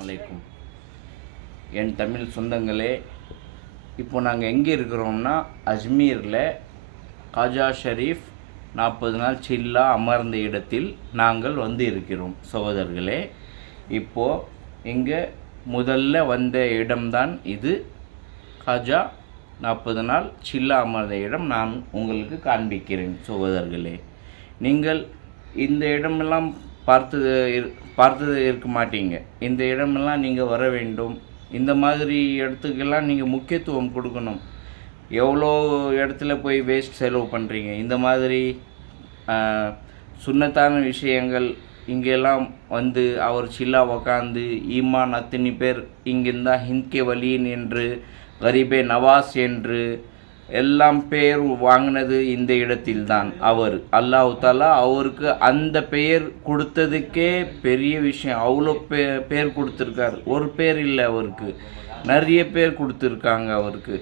அஸ்ஸலாமு அலைக்கும். என் தமிழ் சொந்தங்களே, இப்போ நாங்கள் எங்கே இருக்கிறோம்னா அஜ்மீரில் காஜா ஷரீஃப் 40 நாள் சில்லா அமர்ந்த இடத்தில் நாங்கள் வந்து இருக்கிறோம் சகோதரர்களே. இப்போது இங்கே முதல்ல வந்த இடம்தான் இது. காஜா 40 நாள் சில்லா அமர்ந்த இடம் நான் உங்களுக்கு காண்பிக்கிறேன் சகோதரர்களே. நீங்கள் இந்த இடமெல்லாம் பார்த்தது இருக்க மாட்டீங்க. இந்த இடமெல்லாம் நீங்கள் வர வேண்டும். இந்த மாதிரி இடத்துக்கெல்லாம் நீங்கள் முக்கியத்துவம் கொடுக்கணும். எவ்வளோ இடத்துல போய் வேஸ்ட் செலவு பண்ணுறீங்க. இந்த மாதிரி சுன்னத்தான விஷயங்கள் இங்கெல்லாம் வந்து அவர் சில்லா உக்காந்து ஈமான் அத்தனை பேர் இங்கிருந்தா ஹிந்த்கே வலீன் என்று கரீபே நவாஸ் என்று எல்லாம் பெயர் வாங்கினது இந்த இடத்தில்தான். அவர் அல்லாஹ் தாலா அவருக்கு அந்த பெயர் கொடுத்ததுக்கே பெரிய விஷயம். அவ்வளோ பேர் கொடுத்துருக்கார். ஒரு பேர் இல்லை, அவருக்கு நிறைய பேர் கொடுத்துருக்காங்க. அவருக்கு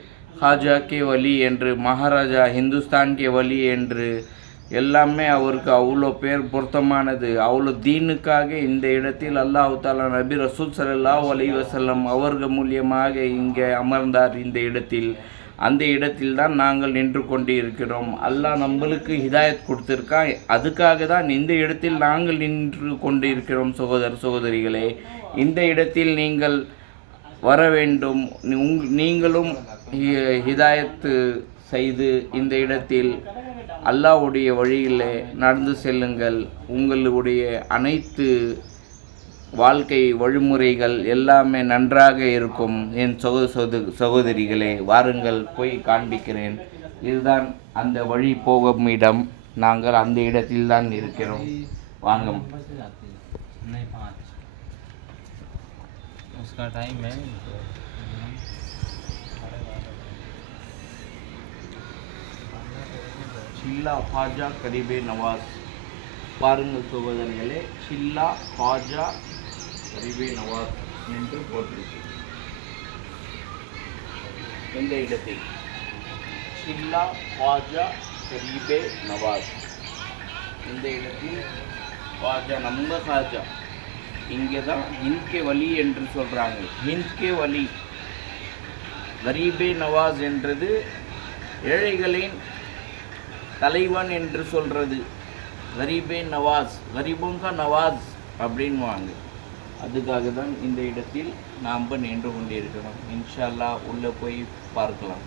ஹாஜா கே வலி என்று, மகாராஜா ஹிந்துஸ்தான் கே வலி என்று எல்லாமே அவருக்கு அவ்வளோ பேர் பொருத்தமானது. அவ்வளோ தீனுக்காக இந்த இடத்தில் அல்லாஹ் தாலா நபி ரசூல் ஸல்லல்லாஹு அலைஹி வஸல்லம் அவர்கள் மூலியமாக இங்கே அமர்ந்தார் இந்த இடத்தில். அந்த இடத்தில் தான் நாங்கள் நின்று கொண்டு இருக்கிறோம். அல்லாஹ் நம்மளுக்கு ஹிதாயத் கொடுத்துருக்கான். அதுக்காக தான் இந்த இடத்தில் நாங்கள் நின்று கொண்டு இருக்கிறோம் சகோதரிகளே. இந்த இடத்தில் நீங்கள் வர வேண்டும். நீங்களும் ஹிதாயத்து செய்து இந்த இடத்தில் அல்லாஹ்வுடைய வழியிலே நடந்து செல்லுங்கள். உங்களுடைய அனைத்து வாழ்க்கை வழிமுறைகள் எல்லாமே நன்றாக இருக்கும். என் சகோதரிகளே, வாருங்கள் போய் காண்பிக்கிறேன். இதுதான் அந்த வழி போகும் இடம். நாங்கள் அந்த இடத்தில் தான் இருக்கிறோம். வாங்க. சில்லா காஜா கரீபே நவாஸ். பாருங்கள் சகோதரர்களே, சில்லா காஜா கரீபே நவாஸ் என்று போட்டிருக்கு. இந்த இடத்தில் சில்லா காஜா கரீபே நவாஸ். இந்த இடத்தில் காஜா நம்ம காஜா இங்கே தான் ஹிந்த்கே வலி என்று சொல்கிறாங்க. ஹிந்த்கே வலி கரீபே நவாஸ் என்றது ஏழைகளின் தலைவன் என்று சொல்கிறது. கரீபே நவாஸ், கரீபோங்கா நவாஸ் அப்படின்வாங்க. அதுக்காக தான் இந்த இடத்தில் நாம் நின்று கொண்டிருக்கிறோம். இன்ஷா அல்லாஹ் உள்ளே போய் பார்க்கலாம்.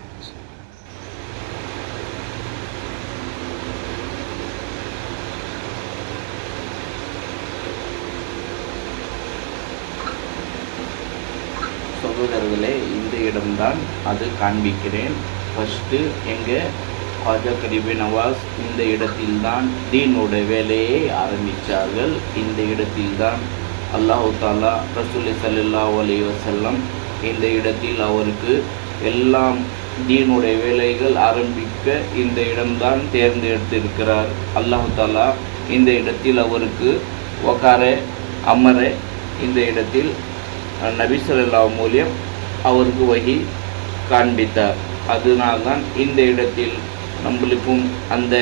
சகோதரர்களே, இந்த இடம்தான் அது காண்பிக்கிறேன். ஃபஸ்ட்டு எங்கள் காஜா கரீபே நவாஸ் இந்த இடத்தில்தான் தீனோட வேலையை ஆரம்பித்தார்கள். இந்த இடத்தில்தான் அல்லாஹ் தாலா ரசூல் ஸல்லல்லாஹு அலைஹி வஸல்லம் இந்த இடத்தில் அவருக்கு எல்லாம் தீனுடைய வேலைகள் ஆரம்பிக்க இந்த இடம்தான் தேர்ந்தெடுத்திருக்கிறார். அல்லாஹ் தாலா இந்த இடத்தில் அவருக்கு உக்கார அமர இந்த இடத்தில் நபி ஸல்லல்லாஹு மூலியம் அவருக்கு வஹி காண்பித்தார். அதனால்தான் இந்த இடத்தில் நம்மளுக்கும் அந்த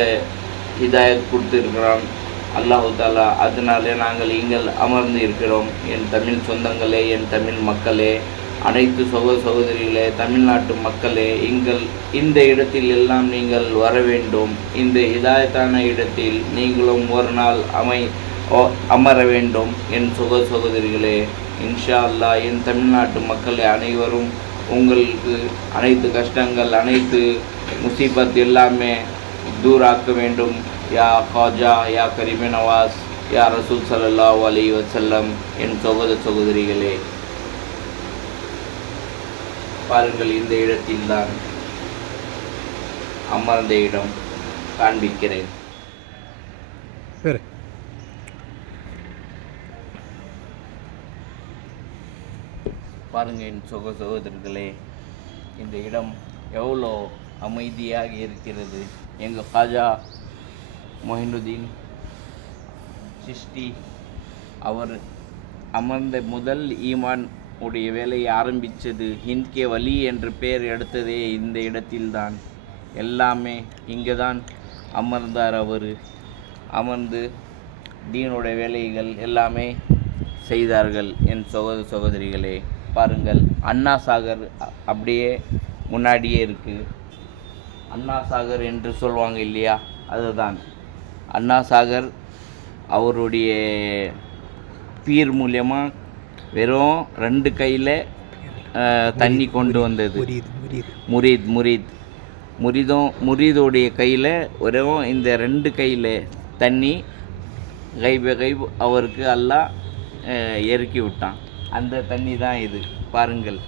ஹிதாயத் கொடுத்திருக்கிறான் அல்லாஹ் தாலா. அதனாலே நாங்கள் இங்கே அமர்ந்து இருக்கிறோம். என் தமிழ் சொந்தங்களே, என் தமிழ் மக்களே, அனைத்து சகோதரிகளே, தமிழ்நாட்டு மக்களே, இந்த இடத்தில் எல்லாம் நீங்கள் வர வேண்டும். இந்த ஹிதாயத்தான இடத்தில் நீங்களும் ஒரு நாள் அமர வேண்டும். என் சகோதரிகளே, இன்ஷா அல்லாஹ் என் தமிழ்நாட்டு மக்களே அனைவரும் உங்களுக்கு அனைத்து கஷ்டங்கள், அனைத்து முசீபத் எல்லாமே தூராக்க வேண்டும். யா காஜா, யா கரீபே நவாஸ், யா ரசூல் ஸல்லல்லாஹு அலைஹி வஸல்லம். என் சகோதரிகளே, பாருங்கள், இந்த இடத்தில்தான் அமர்ந்த இடம் காண்பிக்கிறேன். பாருங்கள் என் சகோதரர்களே, இந்த இடம் எவ்வளோ அமைதியாக இருக்கிறது. எங்கள் காஜா மொஹினுதீன் சிஷ்டி அவர் அமர்ந்த முதல் ஈமான் உடைய வேலையை ஆரம்பித்தது, ஹிந்த்கே வலி என்று பெயர் எடுத்ததே இந்த இடத்தில்தான். எல்லாமே இங்கே தான் அமர்ந்தார். அவர் அமர்ந்து தீனுடைய வேலைகள் எல்லாமே செய்தார்கள். என் சகோதரிகளே பாருங்கள், அண்ணா சாகர் அப்படியே முன்னாடியே இருக்குது. அண்ணா சாகர் என்று சொல்லுவாங்க இல்லையா, அதுதான் அண்ணா சாகர். அவருடைய பீர் மூலியமாக வெறும் 2 கையில் தண்ணி கொண்டு வந்தது. முரீதோடைய கையில் வெறும் இந்த 2 கையில் தண்ணி கைப் அவருக்கு அல்லாஹ் இறக்கி விட்டான். அந்த தண்ணி தான் இது. பாருங்கள்,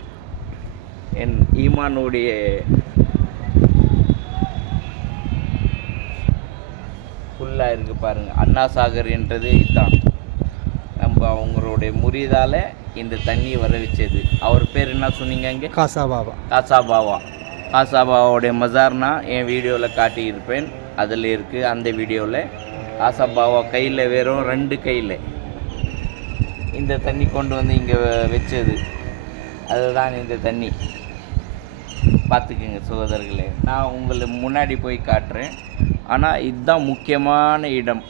என் ஈமானுடைய ஃபுல்லாக இருக்குது பாருங்கள். அண்ணா சாகர் என்றது இதுதான். நம்ம அவங்களுடைய முறிதால் இந்த தண்ணி வர வச்சது. அவர் பேர் என்ன சொன்னீங்க இங்கே? காசாபாவாவுடைய மசார்னா என் வீடியோவில் காட்டியிருப்பேன். அதில் இருக்குது அந்த வீடியோவில். காசாபாவா கையில் வெறும் 2 கையில் இந்த தண்ணி கொண்டு வந்து இங்கே வச்சது. அதுதான் இந்த தண்ணி. பார்த்துக்குங்க சகோதரர்களே. நான் உங்களுக்கு முன்னாடி போய் காட்டுறேன். ஆனால் இதுதான் முக்கியமான இடம்.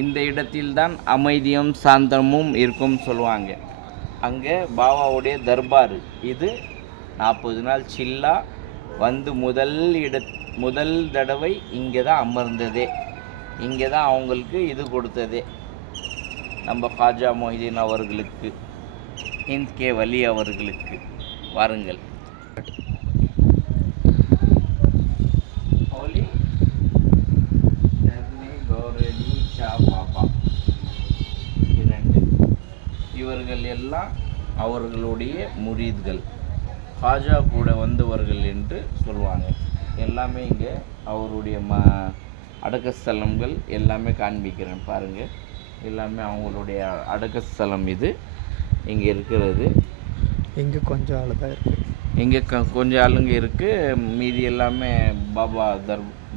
இந்த இடத்தில்தான் அமைதியும் சாந்தமும் இருக்கும் சொல்லுவாங்க. அங்கே பாபாவுடைய தர்பார். இது 40 நாள் சில்லா வந்து முதல் தடவை இங்கே தான் அமர்ந்ததே. இங்கே தான் அவங்களுக்கு இது கொடுத்ததே. நம்ம காஜா மொஹிதீன் அவர்களுக்கு, ஹிந்த் கே வலி அவர்களுக்கு. வாருங்கள். இவர்கள் எல்லாம் அவர்களுடைய முரீத்கள், காஜா கூட வந்தவர்கள் என்று சொல்லுவாங்க. எல்லாமே இங்கே அவருடைய அடக்கஸ்தலங்கள் எல்லாமே காண்பிக்கிறேன் பாருங்கள். எல்லாமே அவங்களுடைய அடக்கஸ்தலம் இது இங்கே இருக்கிறது. இங்கே கொஞ்சம் ஆள் தான் இருக்குது. இங்கே கொஞ்சம் ஆளுங்க இருக்குது. மீதி எல்லாமே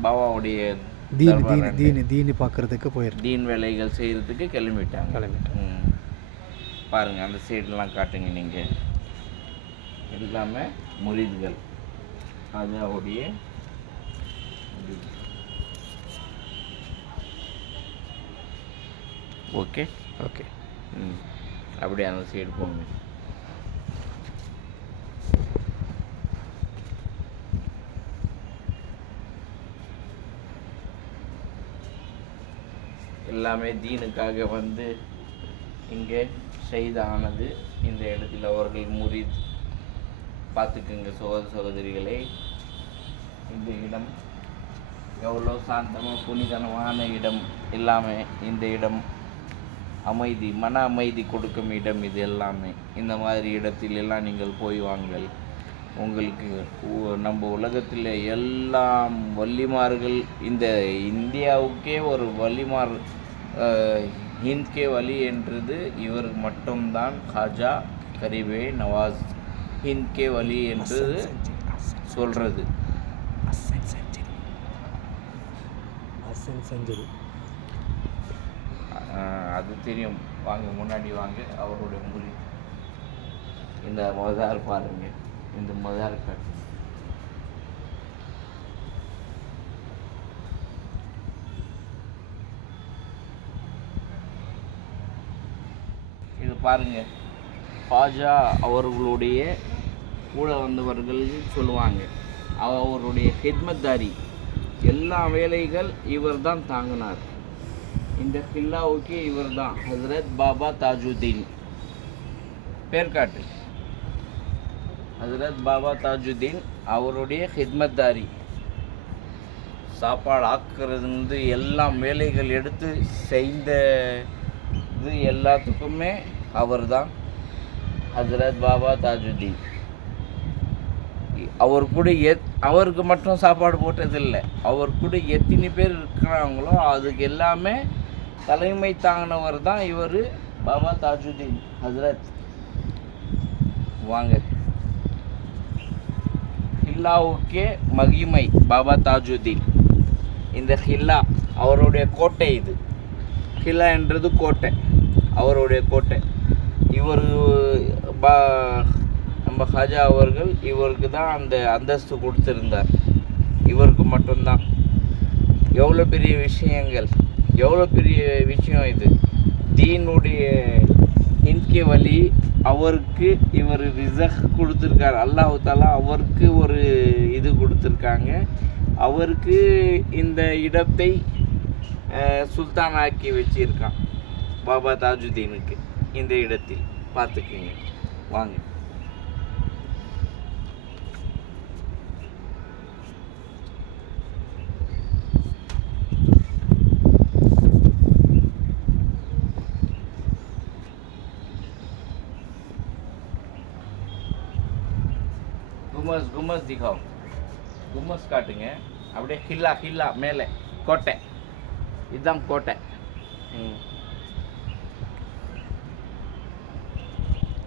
பாபாவுடைய தீனி பார்க்குறதுக்கு போயிருக்கு. தீன் வேலைகள் செய்கிறதுக்கு கிளம்பிட்டாங்க. பாருங்கள், அந்த சைடெலாம் காட்டுங்க. நீங்கள் எல்லாமே முரீத்கள். அது அவருடைய ஓகே. அப்படியே அந்த சைடு போங்க. எல்லாமே தீனுக்காக வந்து இங்கே ஷஹீதானது இந்த இடத்துல அவர்கள் முரீத். பார்த்துக்குங்க சகோதரிகளே, இந்த இடம் எவ்வளோ சாந்தமாக புனிதமான இடம். எல்லாமே இந்த இடம் அமைதி, மன அமைதி கொடுக்கும் இடம் இது எல்லாமே. இந்த மாதிரி இடத்திலெல்லாம் நீங்கள் போய் வாங்கள். உங்களுக்கு நம்ம உலகத்தில் எல்லாம் வள்ளிமார்கள், இந்த இந்தியாவுக்கே ஒரு வள்ளிமார் ஹிந்த் கே வலி என்றது இவர் மட்டும்தான். காஜா கரீபே நவாஸ் ஹிந்த் கே வலி என்று சொல்கிறது. அது தெரியும். வாங்க, முன்னாடி வாங்க. அவருடைய மொழி இந்த மொதார் பாருங்க. இந்த மொதார் காட்டு. இது பாருங்க, காஜா அவர்களுடைய கூட வந்தவர்கள் சொல்லுவாங்க. அவருடைய ஹித்மத்தாரி எல்லா வேலைகள் இவர் தான் தாங்கினார். இந்த கில்லாவுக்கு இவர் தான் ஹசரத் பாபா தாஜுதீன். பேர் காட்டு. ஹசரத் பாபா தாஜுதீன் அவருடைய ஹித்மத்தாரி. சாப்பாடு ஆக்குறதுலேருந்து எல்லா வேலைகள் எடுத்து செய்தது எல்லாத்துக்குமே அவர் தான் ஹசரத் பாபா தாஜுதீன். அவர் கூட அவருக்கு மட்டும் சாப்பாடு போட்டதில்லை. அவர் கூட எத்தனை பேர் இருக்கிறாங்களோ அதுக்கு எல்லாமே தலைமை தாங்கினவர் தான் இவர் பாபா தாஜுதீன் ஹசரத். வாங்க, ஹில்லாவுக்கே மகிமை பாபா தாஜுதீன். இந்த ஹில்லா அவருடைய கோட்டை. இது ஹில்லா என்றது கோட்டை, அவருடைய கோட்டை. இவர் நம்ம ஹாஜா அவர்கள் இவருக்கு தான் அந்த அந்தஸ்து கொடுத்துருந்தார். இவருக்கு மட்டும்தான். எவ்வளோ பெரிய விஷயங்கள், எவ்வளோ பெரிய விஷயம் இது. தீனுடைய ஹிந்த்கே வலி அவருக்கு இவர் ரிசக் கொடுத்துருக்காரு. அல்லாஹ் தாலா அவருக்கு ஒரு இது கொடுத்துருக்காங்க. அவருக்கு இந்த இடத்தை சுல்தானாக்கி வச்சிருக்கான் பாபா தாஜுதீனுக்கு. இந்த இடத்தில் பார்த்துக்குங்க வாங்க. கும்மஸ் கும்மஸ் திகாவ், கும்மஸ் காட்டுங்க. அப்படியே ஹில்லா ஹில்லா மேலே கோட்டை, இதுதான் கோட்டை.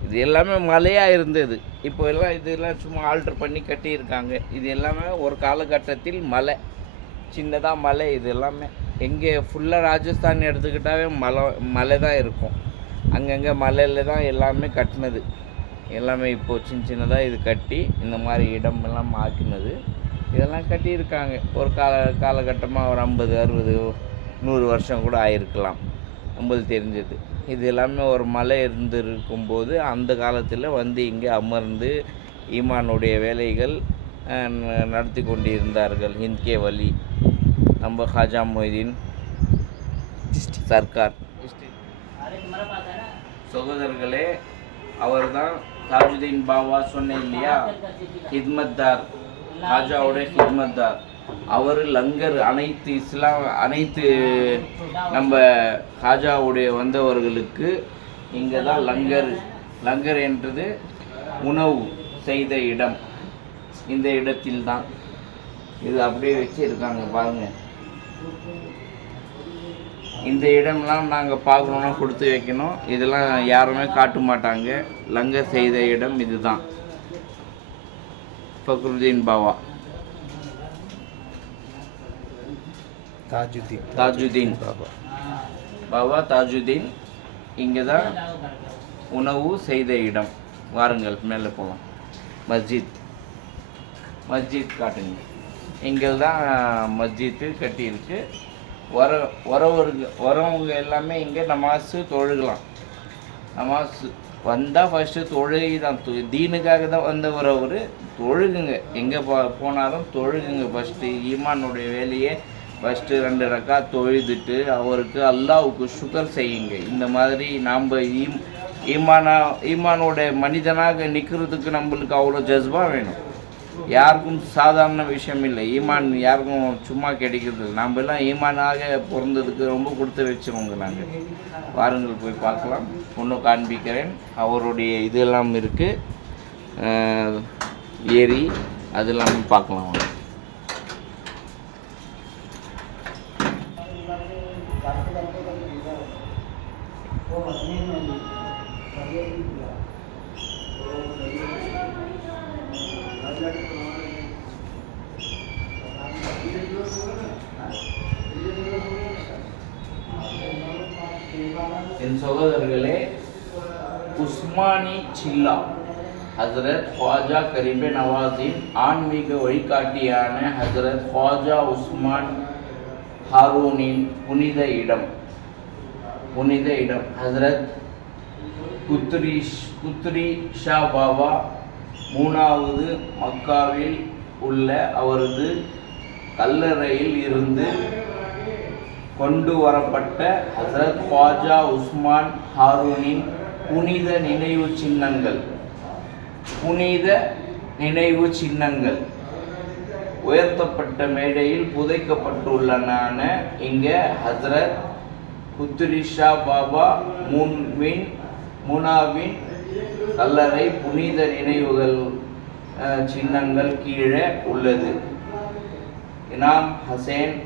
இது எல்லாமே மலையாக இருந்தது. இப்போ எல்லாம் இதெல்லாம் சும்மா ஆல்டர் பண்ணி கட்டியிருக்காங்க. இது எல்லாமே ஒரு காலகட்டத்தில் மலை, சின்னதாக மலை. இது எல்லாமே எங்கே ஃபுல்லாக ராஜஸ்தான் எடுத்துக்கிட்டாவே மலை தான் இருக்கும். அங்கங்கே மலையில் தான் எல்லாமே கட்டினது. எல்லாமே இப்போது சின்னதாக இது கட்டி இந்த மாதிரி இடமெல்லாம் ஆக்கினது. இதெல்லாம் கட்டியிருக்காங்க. ஒரு காலகட்டமாக ஒரு 50, 60, 100 வருஷம் கூட ஆயிருக்கலாம் நம்மளுக்கு தெரிஞ்சது. இது எல்லாமே ஒரு மலை இருந்திருக்கும்போது அந்த காலத்தில் வந்து இங்கே அமர்ந்து ஈமானுடைய வேலைகள் நடத்தி கொண்டு இருந்தார்கள். ஹிந்த்கே வலி நம்ம ஹாஜா மொய்தீன் சர்க்கார். சகோதரர்களே, அவர் தான் தாஜுதீன் பாபா சொன்னேன் இல்லையா, ஹித்மத்தார், ஹாஜாவுடைய ஹித்மத்தார். அவர் லங்கர் அனைத்து நம்ம ஹாஜாவுடைய வந்தவர்களுக்கு இங்கே தான் லங்கர் என்றது உணவு செய்த இடம். இந்த இடத்தில் தான் இது அப்படியே வச்சுருக்காங்க பாருங்கள். இந்த இடம்லாம் நாங்கள் பார்க்கணுன்னா கொடுத்து வைக்கணும். இதெல்லாம் யாருமே காட்ட மாட்டாங்க. லங்கர் செய்த இடம் இது தான். ஃபக்ருதீன் பாபா தாஜுதீன் பாபா தாஜுதீன் இங்கே தான் உணவு செய்த இடம். வாருங்கள் மேலே போகலாம். மஸ்ஜித் காட்டுங்க. இங்கே தான் மஸ்ஜித்து கட்டியிருக்கு. வரவங்க எல்லாமே இங்கே நமாஸு தொழுகலாம். நமாஸ் வந்தால் ஃபஸ்ட்டு தொழுகை தான். தீனுக்காக தான் வந்தவர் அவர். தொழுகுங்க, எங்கே போனாலும் தொழுகுங்க. ஃபஸ்ட்டு ஈமானுடைய வேலையை ஃபஸ்ட்டு 2 ரக்காத் தொழுதுட்டு அவருக்கு அல்லாஹ்வுக்கு சுகர் செய்யுங்க. இந்த மாதிரி நாம் ஈமானோட மனிதனாக நிற்கிறதுக்கு நம்மளுக்கு அவ்வளோ ஜஸ்பா வேணும். யாருக்கும் சாதாரண விஷயம் இல்லை. ஈமான் யாருக்கும் சும்மா கிடைக்கிறது. நம்ம எல்லாம் ஈமானாக பிறந்ததுக்கு ரொம்ப கொடுத்து வச்சுருவோங்க நாங்கள். வாருங்கள் போய் பார்க்கலாம். ஒன்றும் காண்பிக்கிறேன். அவருடைய இதெல்லாம் இருக்குது, ஏரி, அதெல்லாம் பார்க்கலாம். என் சகோதரர்களே, உஸ்மானி சில்லா ஹசரத் ख्वाजा கரீபே நவாஸின் ஆன்மீக வழிகாட்டியான ஹசரத் ख्वाजा உஸ்மான் ஹாரூனின் புனித இடம் ஹசரத் குத்ரி ஷா பாபா 3வது மக்காவில் உள்ள அவரது கல்லறையில் இருந்து கொண்டு வரப்பட்ட ஹசரத் ख्वाजा உஸ்மான் ஹாரூனின் புனித நினைவு சின்னங்கள் உயர்த்தப்பட்ட மேடையில் புதைக்கப்பட்டுள்ளன. இங்கே ஹசரத் குத்ரி ஷா பாபா மூனாவின் கல்லறை புனித நினைவுகள் சின்னங்கள் கீழே உள்ளது. இனாம் ஹசேன்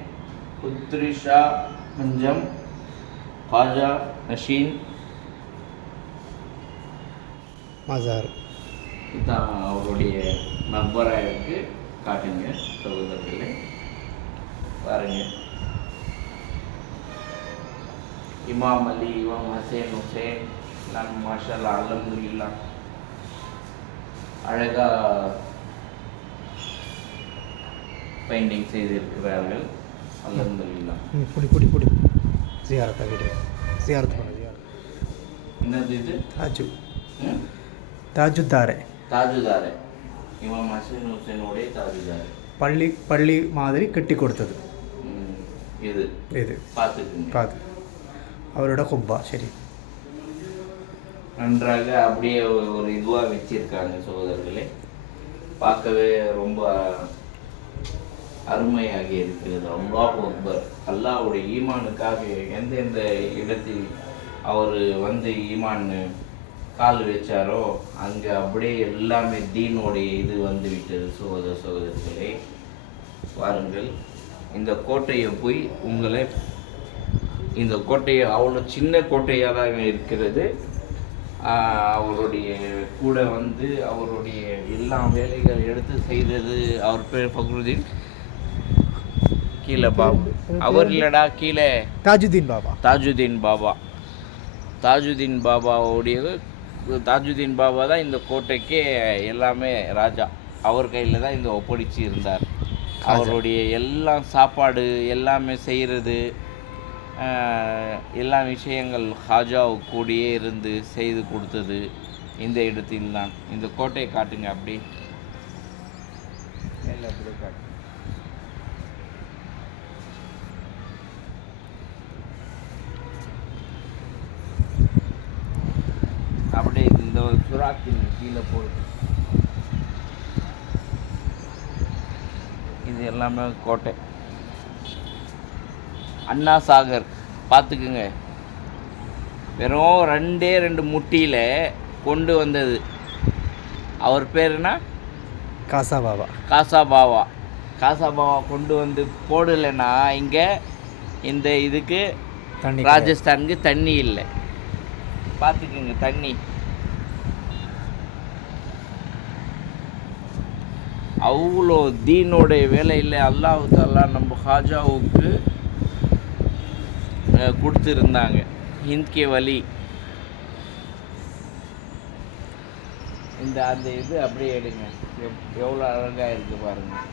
குத்ரி ஷா மஞ்சம் ख्वाजा நஷீன் மஸார். இதுதான் அவருடைய மக்பரா இருக்கு. காட்டுங்க சகோதரர்களே, பாருங்க. இமாம் அலி, இமாம் ஹசேன், ஹுசேன் எல்லாம் மாஷல்லா அல்ஹம்துலில்லாஹ் அழகா பெயிண்டிங் செய்திருக்கிறார்கள். அல்ஹம்துலில்லாஹ். புடி ஜியாரத் பண்ணு. என்னது இது? தாஜு ம்? தாஜுத்தாரே தாஜுதாரே. இமாம் ஹசன் ஹுசைனுடைய தாஜுதாரே. பள்ளி மாதிரி கட்டி கொடுத்தது ம். இது இது பார்த்துக்குங்க. பார்த்து அவரோட குப்பா. சரி, நன்றாக அப்படியே ஒரு இதுவாக வச்சிருக்காங்க சகோதரர்களே. பார்க்கவே ரொம்ப அருமையாக இருக்கிறது. அல்லாஹ் அக்பர். அல்லாஹ்வுடைய ஈமானுக்காக எந்தெந்த இடத்தில் அவர் ஈமான் கால் வச்சாரோ அங்கே அப்படியே எல்லாமே தீனுடைய இது வந்து விட்டது. சகோதரர்களே பாருங்கள், இந்த கோட்டையை போய் இந்த கோட்டையை அவ்வளோ சின்ன கோட்டையாக தான் இருக்கிறது. அவருடைய கூட அவருடைய எல்லா வேலைகள் எடுத்து செய்தது அவர் பேர் ஃபக்ருதீன். கீழே பாபா அவர் இல்லைடா, கீழே தாஜுதீன் பாபா. தாஜுதீன் பாபா தான் இந்த கோட்டைக்கே எல்லாமே ராஜா. அவர் கையில் தான் இந்த ஒப்படைச்சி இருந்தார். அவருடைய எல்லாம் சாப்பாடு எல்லாமே செய்கிறது, எல்லா விஷயங்கள் ஹாஜாவு கூடியே இருந்து செய்து கொடுத்தது இந்த இடத்தில் தான். இந்த கோட்டையை காட்டுங்க, அப்படி அப்படியே காட்டுங்க. அப்படியே இந்த ஒரு சுறாக்கின் கீழே போடுது. இது எல்லாமே கோட்டை. அண்ணா சாகர் பார்த்துக்குங்க. வெறும் 2 முட்டியில் கொண்டு வந்தது. அவர் பேர் என்ன? காசாபாவா கொண்டு வந்து போடலைன்னா இங்கே இந்த இதுக்கு ராஜஸ்தானுக்கு தண்ணி இல்லை. பார்த்துக்குங்க, தண்ணி அவ்வளோ தீனோடைய வேலையில் அல்லாஹ் தஆலா நம்ம ஹாஜாவுக்கு கொடுத்துருந்தாங்க. ஹிந்த்கே வலி அந்த இது அப்படியே எடுங்க. எவ்வளோ அழகாக இருக்குது பாருங்கள்.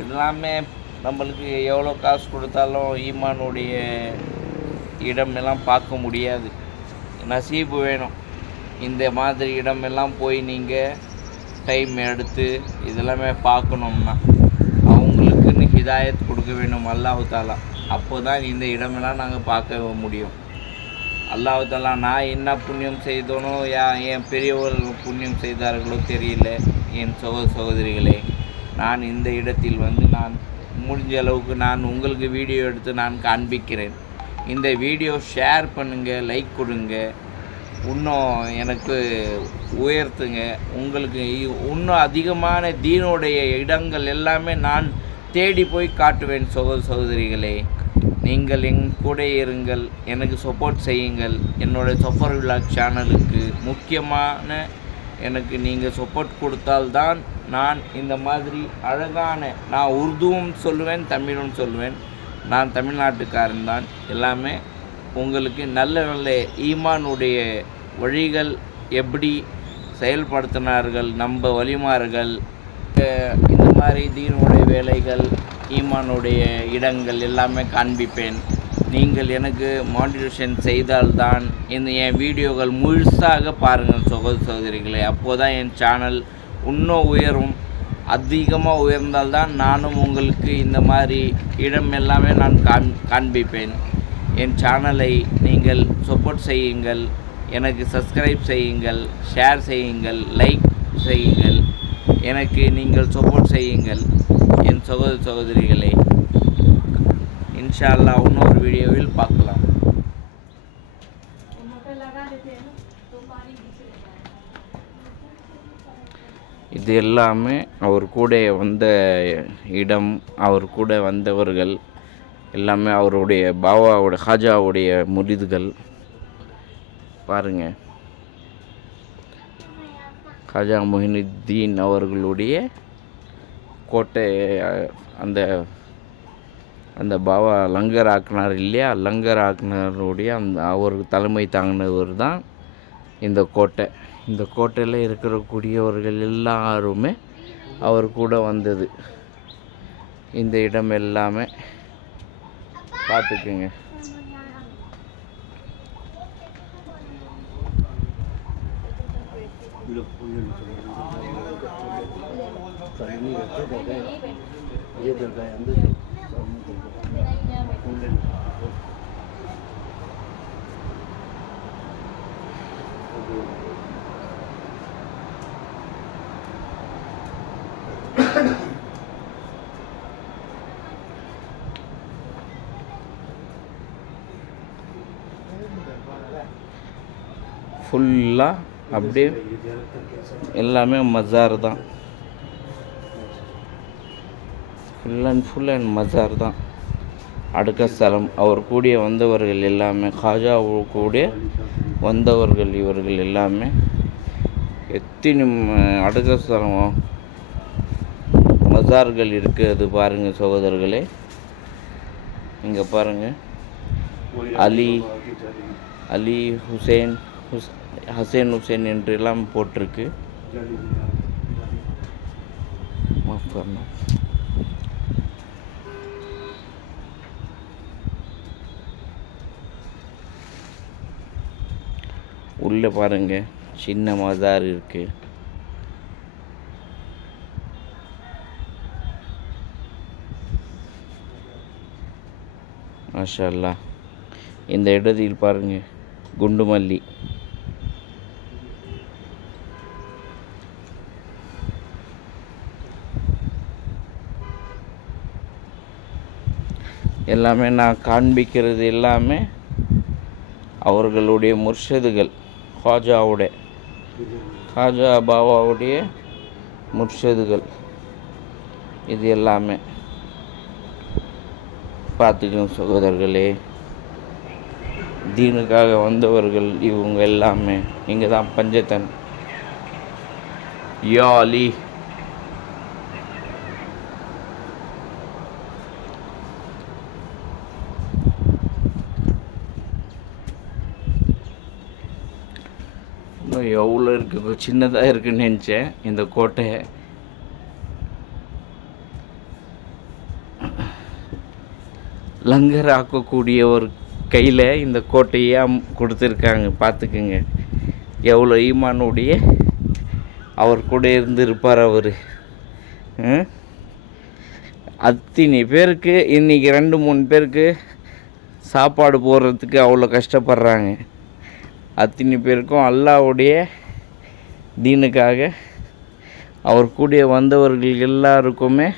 இதெல்லாமே நம்மளுக்கு எவ்வளோ காசு கொடுத்தாலும் ஈமானுடைய இடமெல்லாம் பார்க்க முடியாது. நசீபு வேணும். இந்த மாதிரி இடமெல்லாம் போய் நீங்கள் டைம் எடுத்து இதெல்லாமே பார்க்கணும்னா அவங்களுக்குன்னு ஹிதாயத் கொடுக்க வேணும் அல்லாஹ் தஆலா. அப்போ தான் இந்த இடமெல்லாம் நாங்கள் பார்க்க முடியும். அல்லாஹ் தஆலா நான் என்ன புண்ணியம் செய்தோனோ என் பெரியவர்கள் புண்ணியம் செய்தார்களோ தெரியல. என் சகோதரிகளே, நான் இந்த இடத்தில் நான் முடிஞ்ச அளவுக்கு நான் உங்களுக்கு வீடியோ எடுத்து நான் காண்பிக்கிறேன். இந்த வீடியோ ஷேர் பண்ணுங்கள், லைக் கொடுங்க, இன்னும் எனக்கு உயர்த்துங்க. உங்களுக்கு இன்னும் அதிகமான தீனுடைய இடங்கள் எல்லாமே நான் தேடி போய் காட்டுவேன். சகோதரிகளே, நீங்கள் என் கூட இருங்கள், எனக்கு சப்போர்ட் செய்யுங்கள். என்னோடய சஃபர் விலாக் சேனலுக்கு முக்கியமான எனக்கு நீங்கள் சப்போர்ட் கொடுத்தால்தான் நான் இந்த மாதிரி அழகான, நான் உருதுவும் சொல்லுவேன், தமிழும் சொல்லுவேன். நான் தமிழ்நாட்டுக்காரன் தான். எல்லாமே உங்களுக்கு நல்ல நல்ல ஈமானுடைய வழிகள் எப்படி செயல்படுத்தினார்கள் நம்ம வழிமார்கள், இந்த மாதிரி தீனுடைய வேலைகள், ஈமானுடைய இடங்கள் எல்லாமே காண்பிப்பேன். நீங்கள் எனக்கு மாடிடேஷன் செய்தால்தான் என் வீடியோக்கள் முழுசாக பாருங்கள் சகோதரிகளே. அப்போது தான் என் சேனல் இன்னும் உயரும். அதிகமாக உயர்ந்தால்தான் நானும் உங்களுக்கு இந்த மாதிரி இடம் எல்லாமே நான் காண்பிப்பேன். என் சேனலை நீங்கள் சப்போர்ட் செய்யுங்கள், எனக்கு சப்ஸ்கிரைப் செய்யுங்கள், ஷேர் செய்யுங்கள், லைக் செய்யுங்கள். எனக்கு நீங்கள் சப்போர்ட் செய்யுங்கள் என் சகோதரிகளே. இன்ஷா அல்லாஹ் இன்னொரு வீடியோவில் பார்க்கலாம். இது எல்லாமே அவர் கூட வந்த இடம், அவர் கூட வந்தவர்கள் எல்லாமே அவருடைய பாபாவோட ஹாஜாவுடைய முரிதுகள். பாருங்கள், ஹாஜா மொஹினுத்தீன் அவர்களுடைய கோட்டை. அந்த பாபா லங்கர் ஆக்கினார் இல்லையா, லங்கர் ஆக்கினாருடைய அவருக்கு தலைமை தாங்கினவர் தான் இந்த கோட்டை. இந்த கோட்டையில் இருக்கக்கூடியவர்கள் எல்லாருமே அவர் கூட வந்தது. இந்த இடம் எல்லாமே பார்த்துக்குங்க. ஃபுல்லாக அப்படியே எல்லாமே மஜார் தான். ஃபுல் அண்ட் மஜார் தான். அடுக்க ஸ்தலம். அவர் கூடிய வந்தவர்கள் எல்லாமே காஜா கூடிய வந்தவர்கள் இவர்கள் எல்லாமே எத்தனை அடுக்க ஸ்தலம் மஜார்கள் இருக்குது பாருங்கள் சகோதரர்களே. இங்கே பாருங்கள், அலி ஹசேன் ஹுசேன் என்று எல்லாம் போட்டிருக்கு. உள்ளே பாருங்க, சின்ன மஜார் இருக்கு. மாஷா அல்லாஹ். இந்த இடத்தில் பாருங்க, குண்டுமல்லி. எல்லாமே நான் காண்பிக்கிறது எல்லாமே அவர்களுடைய முர்ஷதுகள், காஜா பாபாவுடைய முர்ஷதுகள். இது எல்லாமே பார்த்துக்கணும் சகோதரர்களே. தீனுக்காக வந்தவர்கள் இவங்க எல்லாமே. இங்கே தான் பஞ்சத்தன் யா அலி. எவ்வளோ இருக்குது, சின்னதாக இருக்குன்னு நினச்சேன் இந்த கோட்டையை. லங்கர் ஆக்கக்கூடிய ஒரு கையில் இந்த கோட்டையை கொடுத்துருக்காங்க. பார்த்துக்குங்க, எவ்வளோ ஈமானுடைய அவர் கூட இருப்பார் அவர். அத்தனை பேருக்கு இன்றைக்கி 2-3 பேருக்கு சாப்பாடு போடுறதுக்கு அவ்வளோ கஷ்டப்படுறாங்க. அத்தனை பேருக்கும் அல்லாஹ்வுடைய தீனுக்காக அவர் கூட வந்தவர்கள் எல்லாருக்குமே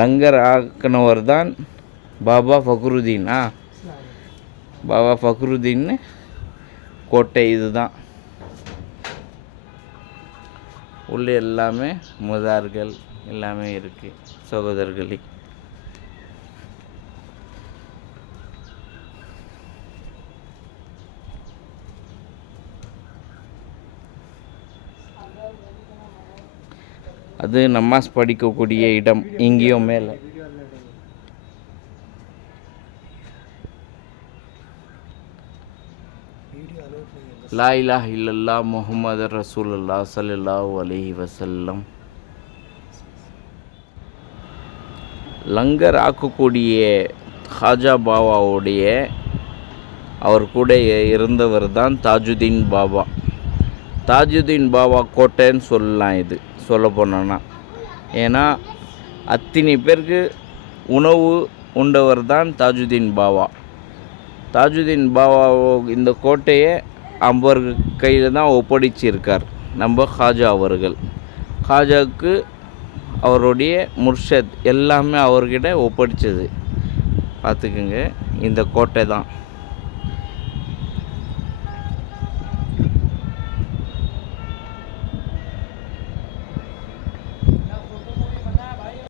லங்கர் ஆக்கினவர் தான் பாபா ஃபக்ருதீன். பாபா ஃபக்ருதீன் கோட்டை இதுதான். உள்ளே எல்லாமே மஜார்கள் எல்லாமே இருக்குது சகோதரர்களே. அது நமாஸ் படிக்கக்கூடிய இடம். இங்கேயும் மேலே லா இலாஹ இல்லல்லாஹ் முஹம்மது ரசூலுல்லாஹ் ஸல்லல்லாஹு அலைஹி வஸல்லம். லங்கர் ஆக்கக்கூடிய காஜா பாபாவுடைய அவர் கூட இருந்தவர் தான் தாஜுதீன் பாபா. தாஜுதீன் பாபா கோட்டைன்னு சொல்லலாம் இது சொல்ல போனோன்னா. ஏன்னா அத்தனை பேருக்கு உணவு உண்டவர் தான் தாஜுதீன் பாபா. தாஜுதீன் பாபா இந்த கோட்டையை அவர் கையில் தான் ஒப்படைச்சிருக்கார் நம்ம காஜா அவர்கள். காஜாவுக்கு அவருடைய முர்ஷத் எல்லாமே அவர்கிட்ட ஒப்படைச்சது. பார்த்துக்குங்க, இந்த கோட்டை தான்.